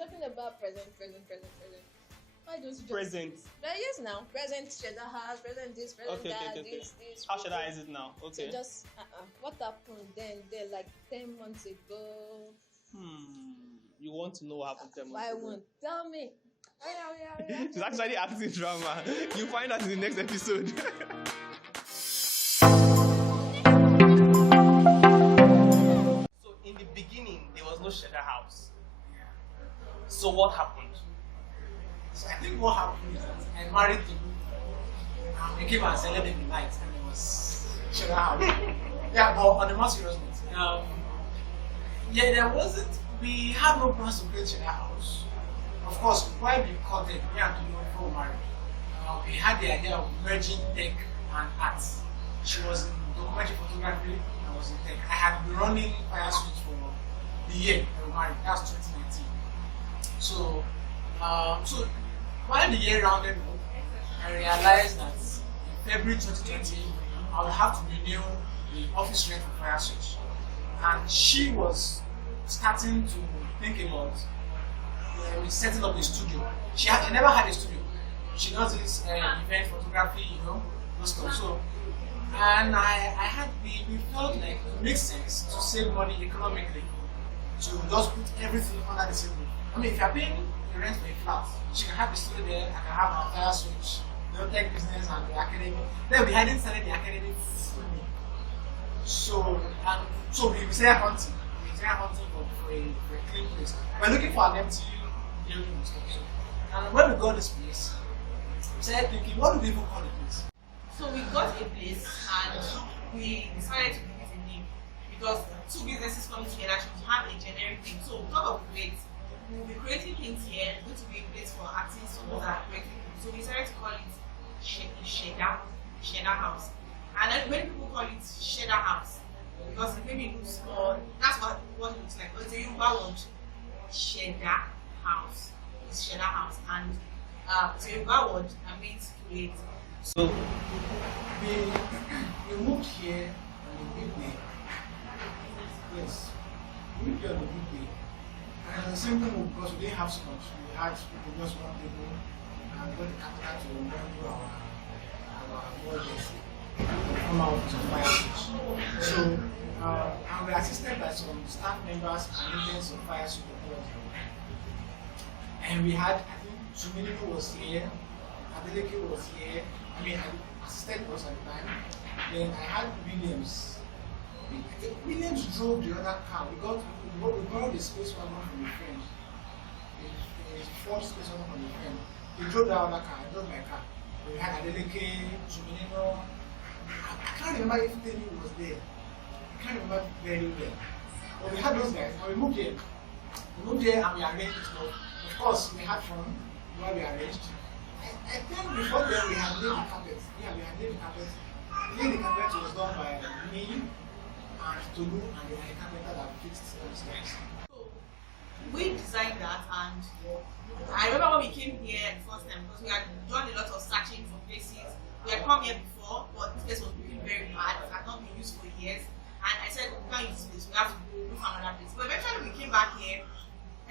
talking about present. Why don't you just Present. Yes, now present Sheda House, present this, present Okay, that, okay. this. How should I is it now? So Okay. just what happened then? There, like 10 months ago. You want to know what happened 10 months Why ago? won't tell me? Yeah. She's actually acting drama. You find out in the next episode. So in the beginning, there was no Sheda House. So what happened? So I think what happened is that I married him. I became a celebrity in light, and it was Sheda House. Yeah, but on a more serious note, there wasn't. We had no plans to create Sheda House. Of course, while we courted, we had to know before marriage. We had the idea of merging tech and art. She was in documentary photography, I was in tech. I had been running Fire Switch for the year we married. That's 2019. So while the year rounded up, I realized that in February 2020, I would have to renew the office rent for Fire Switch. And she was starting to think about setting up a studio. She never had a studio. She does this event photography, those stuff. So, and we felt like it makes sense to save money economically, to just put everything under the same roof. I mean, if you're paying the rent for a flat, she can have the studio there, I can have our Fire Switch, the tech business and the academy. Then we hadn't started the academy fully. So we started hunting. We started hunting for a clean place. We're looking for an empty building and stuff. So, and when we got this place, we started thinking, what do we even call the place? So we got a place and we decided to give it a name because two businesses coming together should have a generic thing. So we thought of it. We'll be creating things here. It's going to be a place for artists who are creating things. So we decided to call it Sheda House. And then when people call it Sheda House, because it maybe looks small, that's what it looks like. But it's a Yoruba word, Sheda House. It's Sheda House. And it's a Yoruba word that means create. So we moved here on a weekday. Yes, we moved here on a weekday. And the same thing because we didn't have so much. We had people just one table and got the capital to run to our mortgage from our Fire Switch. So and we are assisted by some staff members and agents of Fire Switch technology. And we had, I think, Sumilino was here, Adeleke was here. I mean, assisted us at the time. Then I had Williams. I think Williams drove the other car. We borrowed the space one from a friend. A Ford space one from a friend. He drove the other car. I drove my car. We had Adeleke, Sumilino. I can't remember if Tony was there. I can't remember very well. But we had those guys and we moved here. We moved here and we arranged stuff. Of course, we had fun while we arranged. I think before then we had laid the carpet. Yeah, we had laid the carpet. Laying the carpet was done by me and Tolu and the carpenter that fixed those guys. So we designed that, and I remember when we came here the first time because we had done a lot of searching for places. We had come here before, but this place was looking very bad. It had not been used for years. And I said, we can't use this place, we have to go look for another place. But eventually we came back here,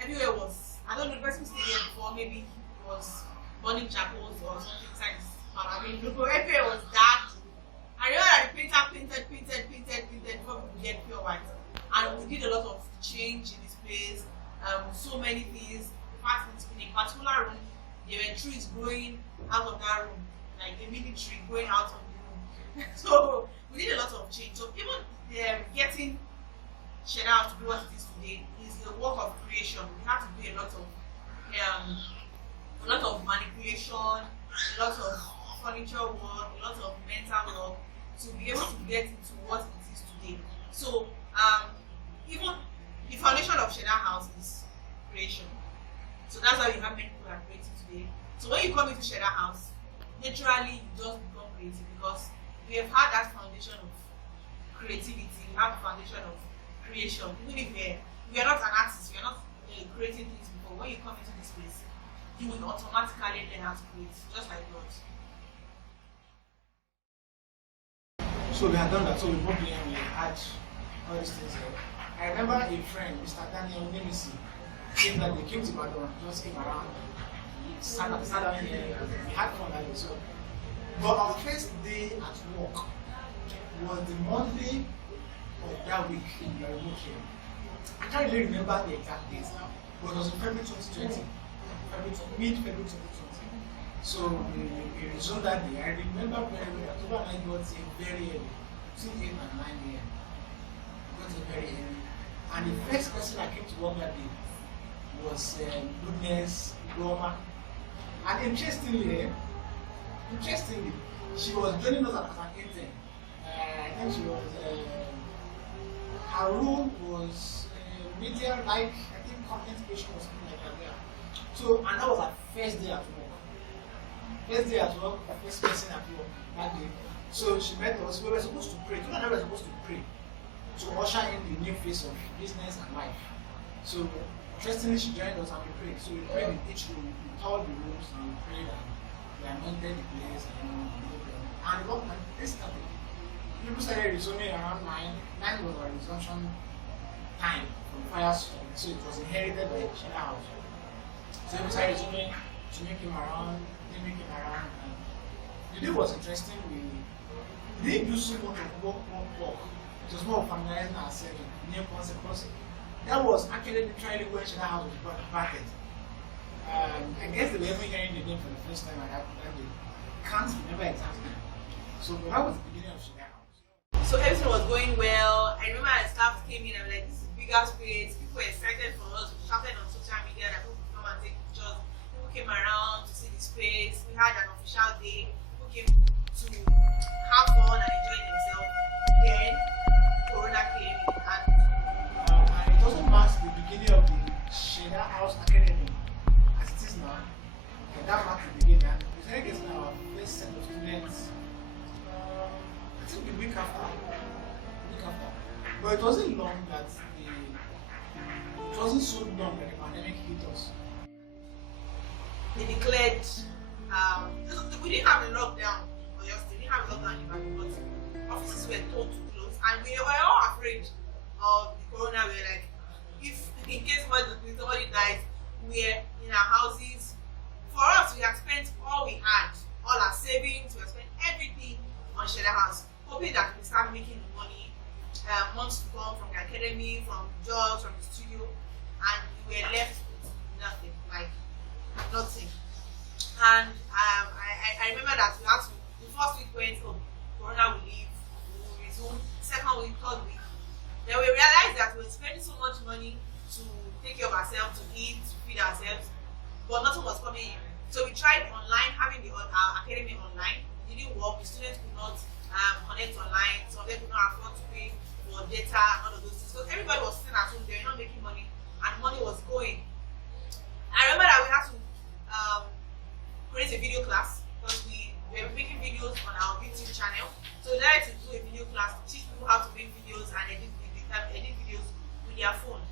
everywhere was, I don't know, the person stayed here before, maybe it was burning chapels or something inside this palavin. Everywhere was dark. I remember that the painter painted before we could get pure white. And we did a lot of change in this place, so many things. In fact, in a particular room, there were trees growing out of that room, like a mini tree growing out of the room. So we did a lot of change. So even getting Sheda House to be what it is today is the work of creation. We have to do a lot of manipulation, a lot of furniture work, a lot of mental work to be able to get into what it is today. So even the foundation of Sheda House is creation. So that's why we have many people that are creating today. So when you come into Sheda House, naturally you just become creative because we have had that foundation of creativity, we have the foundation of creation. Even if we are not an artist, we are not creating things before, when you come into this place, you will automatically learn how to create, just like God. So we had done that, so we moved here and we had all these things here. I remember a friend, Mr. Daniel Nemisi, They came to Badon, just came around, sat down here, we had fun that day. So, but our first day at work was the Monday of that week in the remote here. I can't really remember the exact days now, but it was in February 2020, mid-February 2020. So we resumed that day. I remember very well. October and I got in very early, between 8 and 9 a.m. Got in very early. And the first person that came to work that day was Goodness Roma. And interestingly, she was joining us as an intern. I think she was, her role was media, like, I think content creation or something like that. Yeah. So, and that was our first day at work. First person at work that day. So she met us. We were supposed to pray. You and I were supposed to pray to usher in the new phase of business and life. So interestingly, she joined us and we prayed. So we prayed in each room, we toured the rooms and we prayed and we anointed the place and this started. People started resuming around 9. 9 was our resumption time from fire storm. So it was inherited by Sheda House. So people started resuming to make him around. And the day was interesting. We didn't do so much of work. It was more familiarizing ourselves with new concept. That was actually literally when Sheda House was started. I guess they were even hearing the name for the first time at that day. Can't remember exactly. So that was the beginning of Sheda House. So everything was going well. I remember as staff came in and were like, this is bigger space. People were excited for us. We shouted on social media that people could come and take pictures. People came around to see the space. We had an official day. People came to have fun and enjoy themselves. Then Corona came and it doesn't mark the beginning of the Sheda House Academy as it is now. And that marked the beginning. And we started getting our first set of students. I think the week after. But it wasn't long that it wasn't so long that the pandemic hit us. they declared, we didn't have a lockdown, or just we didn't have a lockdown in Ibadan, but offices were told to close, and we were all afraid of the corona. We were like, if in case somebody dies, we're in our houses. For us, we had spent all we had, all our savings, we had spent everything on Sheda House, hoping that we start making money months to come from the academy, from jobs, from the studio, and we were left with nothing, like nothing. And I remember that we had to, the first week went, oh, Corona will leave, we will resume, second week, third week. Then we realized that we were spending so much money to take care of ourselves, to eat, to feed ourselves, but nothing was coming in. So we tried online, having our academy online. It didn't work. The students could not connect online. Some of them could not afford to pay for data and all of those things. So everybody was sitting at home, they were not making money, and money was going. I remember that we had to create a video class because we were making videos on our YouTube channel. So we decided to do a video class to teach people how to make videos and edit videos with their phone.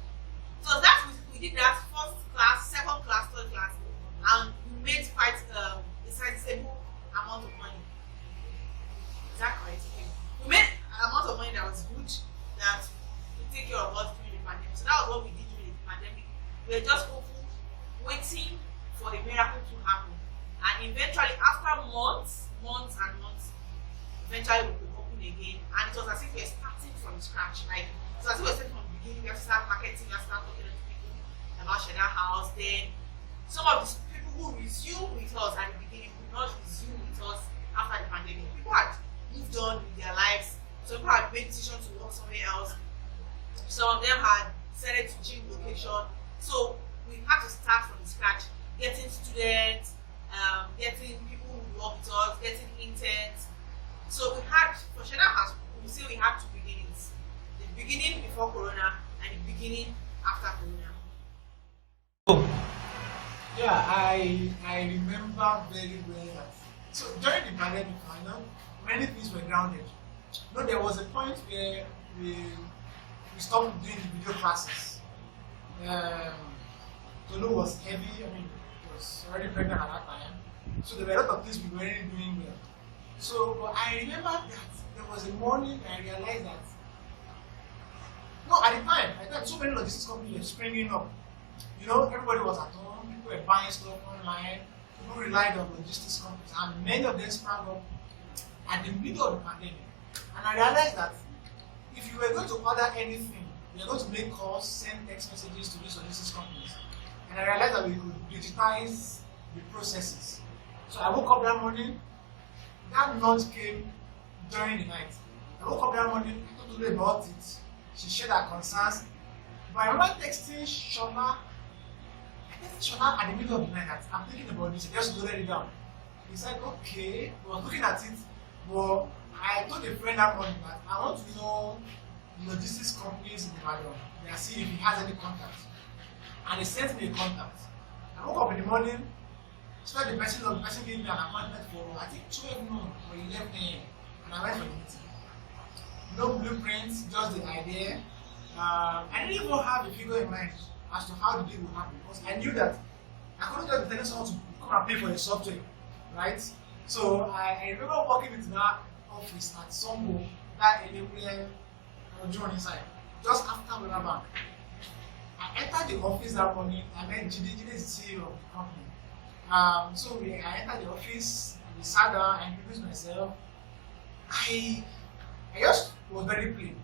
So that we did that first class, second class, third class, and we made quite a sizable amount of money. Is that correct? Okay. We made an amount of money that was good, that would take care of us during the pandemic. So that was what we did during the pandemic. We were just hopeful, waiting for a miracle to happen. And eventually, after months, eventually we could open again. And it was as if we were starting from scratch. Like, it was as if we were starting from the beginning. We have to start marketing, we have to start talking to people about Sheda House. Then some of the people who resumed with us at the beginning could not resume with us after the pandemic. People had moved on with their lives. Some people had made decisions to work somewhere else. Some of them had decided to change location. So we had to start from scratch, getting students, getting people who work with us, getting interns. So we had, for Sheda House, we say we had two beginnings. The beginning before Corona and the beginning after Corona. Yeah, I remember very well that. So during the pandemic, I know many things were grounded. But there was a point where we stopped doing the video classes. Tolu was heavy, was already pregnant at that time. So there were a lot of things we weren't doing well. So but I remember that there was a morning I realized that, no, at the time, so many logistics companies were springing up. You know, everybody was at home, people were buying stuff online, people relied on logistics companies, and many of them sprang up at the middle of the pandemic. And I realized that if you were going to order anything, you were going to make calls, send text messages to these logistics companies. And I realized that we could digitize the processes. So I woke up that morning, that note came during the night. I woke up that morning, I talked to her about it. She shared her concerns. But I remember texting Shona at the middle of the night that I'm thinking about this, I just noted it down. He said, okay, I was looking at it, but I told a friend that morning that I want to know logistics companies in Ibadan. They are seeing if he has any contact. And he sent me a contact. I woke up in the morning, so the person gave me an appointment for I think 12 noon or 11 a.m. and I went for the meeting. No blueprints, just the idea. I didn't even have a figure in mind as to how the deal would happen because I knew that I couldn't just be telling someone to come and pay for the software, right? So I remember walking into that office at Sombo, that where John inside, just after Wema Bank. I entered the office that morning. I met Jide is the CEO of the company. I entered the office, we sat down, I introduced myself. I just was very plain.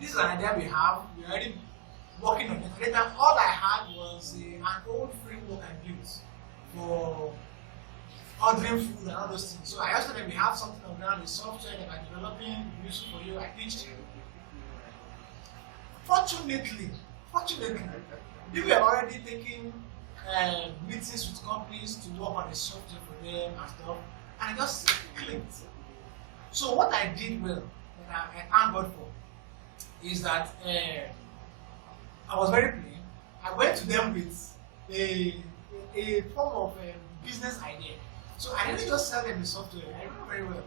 This is an idea we have. We're already working on it. At the time, all I had was an old framework I built for ordering food and all those things. So I asked them, we have something on ground, the software that I'm developing, useful for you. I pitched you. Fortunately, we were already taking meetings with companies to work on the software for them and stuff, and it just clicked. So what I did well, and I thank God for, is that I was very plain. I went to them with a form of business idea. So I didn't just sell them the software. I remember very well.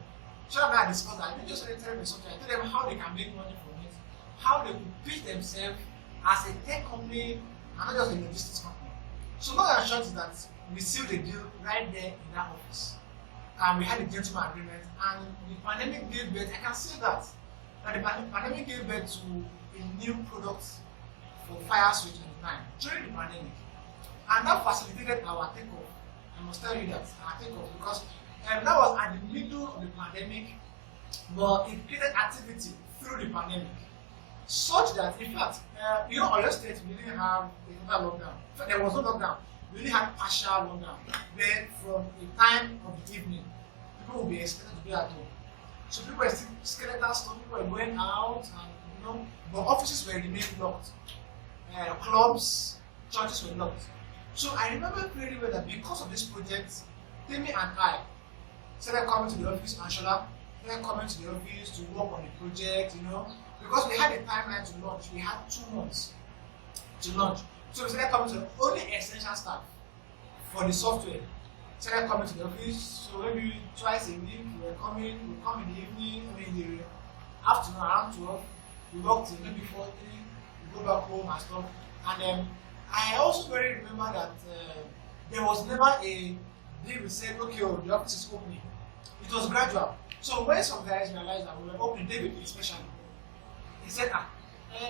Sure, I discussed that. I didn't just sell them the software. I told them how they can make money from it, how they could pitch themselves as a tech company and not just a logistics company. So long and short is that we sealed the deal right there in that office. And we had a gentleman agreement, and the pandemic gave birth, I can say that the pandemic gave birth to a new product for fire switch at the time, during the pandemic. And that facilitated our takeoff. I must tell you that, our takeoff, because that was at the middle of the pandemic, but it created activity through the pandemic. Such that, in fact, Oyo State, we didn't have a total lockdown. In fact, there was no lockdown. We only had partial lockdown. Where from the time of the evening, people would be expected to be at home. So people were still skeletal stuff, people were going out, and but offices were remaining locked. Clubs, churches were locked. So I remember very well that because of this project, Temi and I started coming to the office, Anshola started coming to the office to work on the project, because we had a timeline to launch. We had 2 months to launch. So we started coming to only essential staff for the software. Started coming to the office. So maybe twice a week we come in the evening, in the afternoon around 12. We work till maybe 4, 3, we go back home and stuff. And then I also very remember that there was never a day we said, okay, the office is opening. It was gradual. So when some guys realized that we were opening, David especially, he said,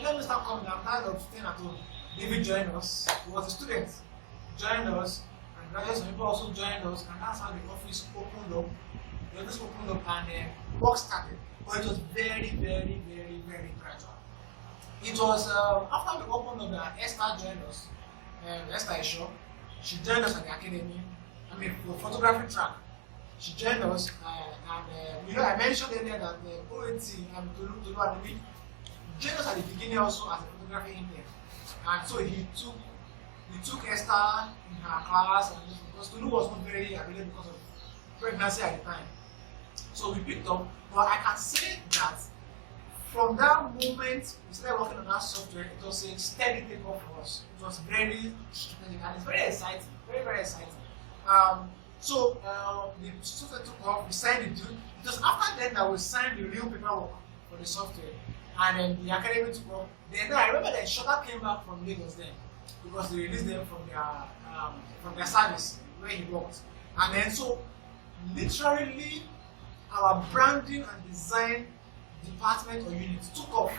let me start coming. I'm tired of staying at home. David joined us. He was a student. Joined us. And graduates and people also joined us. And that's how the office opened up. The office opened up and work started. But it was very, very, very, very gradual. It was after we opened up that Esther joined us. Esther Isho. She joined us at the academy. For photography track. She joined us. I mentioned earlier that the OAT and Tulu Ademi joined us at the beginning also as a photography intern. And so he took Esther in her class, and because Tulu was not very available because of pregnancy at the time. So we picked up, but I can say that from that moment we started working on that software, it was a steady takeoff for us. It was very strategic and it's very exciting, very, very exciting. So the software took off, we signed the deal. It was after then that we signed the real paperwork for the software. And then the academy took off. Then I remember that Sheda came back from Lagos then because they released them from their service where he worked. And then so literally our branding and design department or unit took off.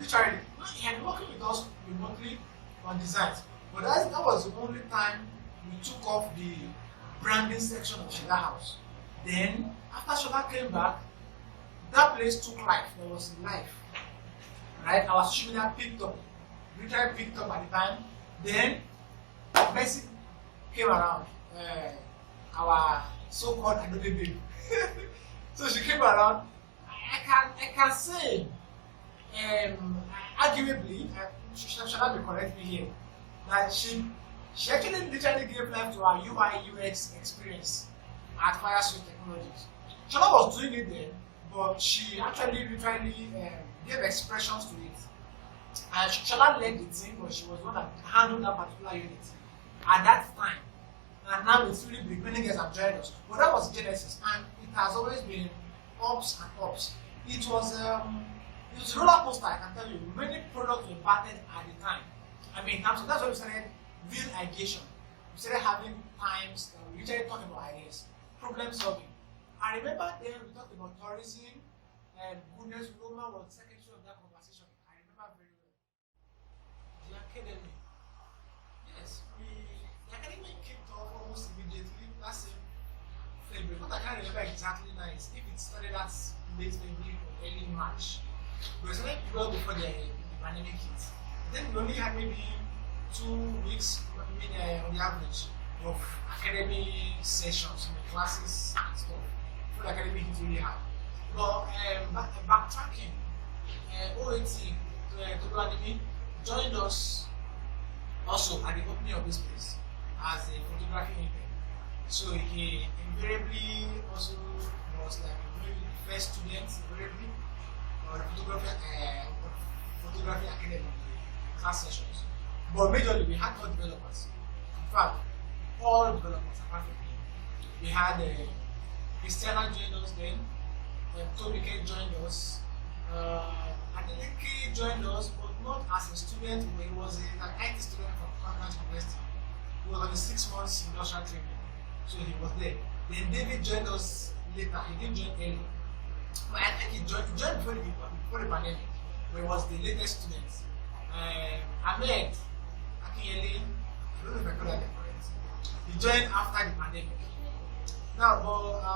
Literally. He had been working with us remotely on designs. But that was the only time we took off the branding section of Sheda House. Then, after Sheda came back, that place took life. There was life. Right? Our social media picked up. Literally picked up at the time. Then, Messi came around. Our so-called Adobe babe. So she came around. I can say, arguably, shall be correct me here, that she actually literally gave life to our UI UX experience at Firestone Technologies. Shala was doing it then, but she actually literally gave expressions to it. And Shala led the team, but she was the one that handled that particular unit at that time. And now it's really big. Many guys have joined us. But that was Genesis, and it has always been ups and ups. It was a roller coaster, I can tell you. Many products were battered at the time. I mean, that's why we started real ideation. We started having times that we usually talk about ideas, problem solving. I remember then we talked about tourism, and goodness, Roma was the secretary of that conversation. I remember very well. The academy. Yes, the academy kicked off almost immediately. That same February. But I can't remember exactly now. If it started at late February or early March. We started well before the pandemic hit. Then we only had maybe 2 weeks on the average of academy sessions, classes and stuff. For the academy hit really hard. But backtracking, OAT to academy joined us also at the opening of this place as a photography intern. So he invariably also was like the first student invariably or photography academy class sessions. But majorly we had all developers. In fact, all developers apart from me. We had Christiana joined us then, Tomike joined us, Adeleke joined us, but not as a student, but he was an IT student from Congress University. He was on a 6 months industrial training, so he was there. Then David joined us later, he didn't join early. But I think he joined before the pandemic, but he was the latest student. Ahmed Akinyele, I don't know if I got that correct. He joined after the pandemic. Now, but I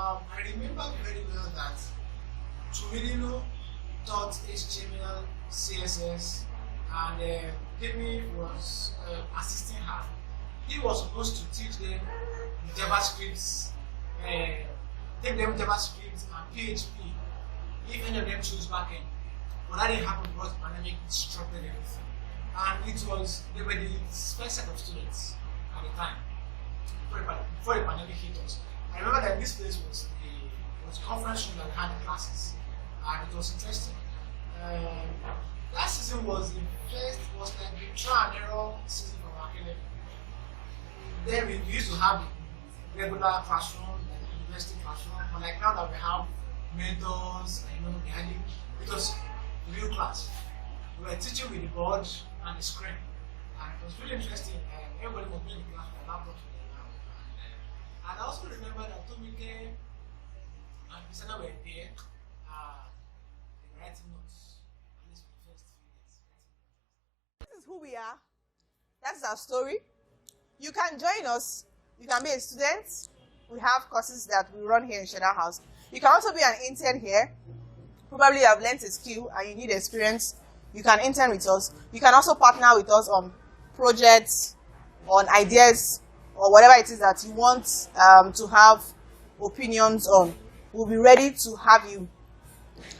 remember very well that Chumilino taught HTML, CSS, and Kemi was assisting her. He was supposed to teach them JavaScript, take them JavaScript and PHP if any of them choose backend. But that didn't happen because the pandemic disrupted everything. And they were the first set of students at the time, before the pandemic hit us. I remember that this place was a conference room that had the classes, and it was interesting. That season was like the trial and error season for our academy. Then we used to have the regular classroom, like the university classroom, but like now that we have mentors, behind it was real class. We were teaching with the board and the screen, and it was really interesting. Everybody was doing the class with a laptop. And I also remember that Tomike and Christiana were there, they were writing notes, at least for the first 3 days. This is who we are. That's our story. You can join us. You can be a student. We have courses that we run here in Sheda House. You can also be an intern here. Probably you have learned a skill and you need experience. You can intern with us. You can also partner with us on projects, on ideas, or whatever it is that you want to have opinions on. We'll be ready to have you.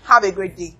Have a great day.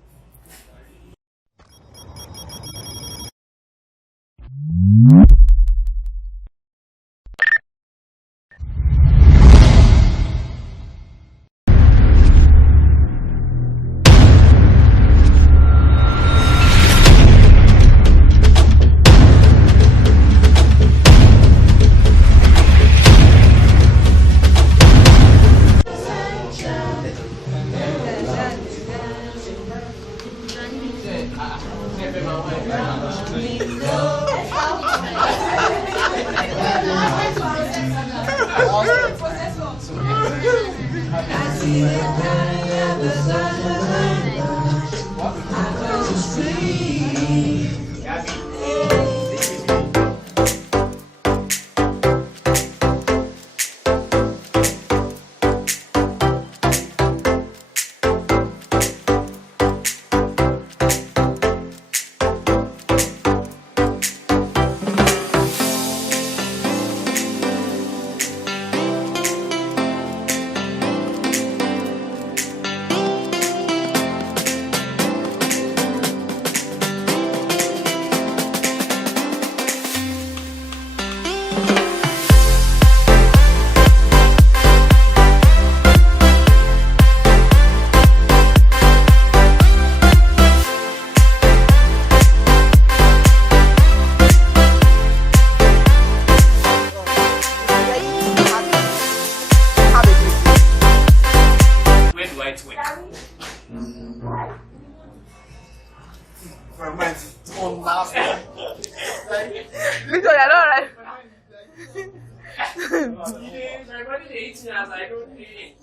My mind is torn last time. Like, Because I don't like. my mind is like, My body they eat me as I don't eat.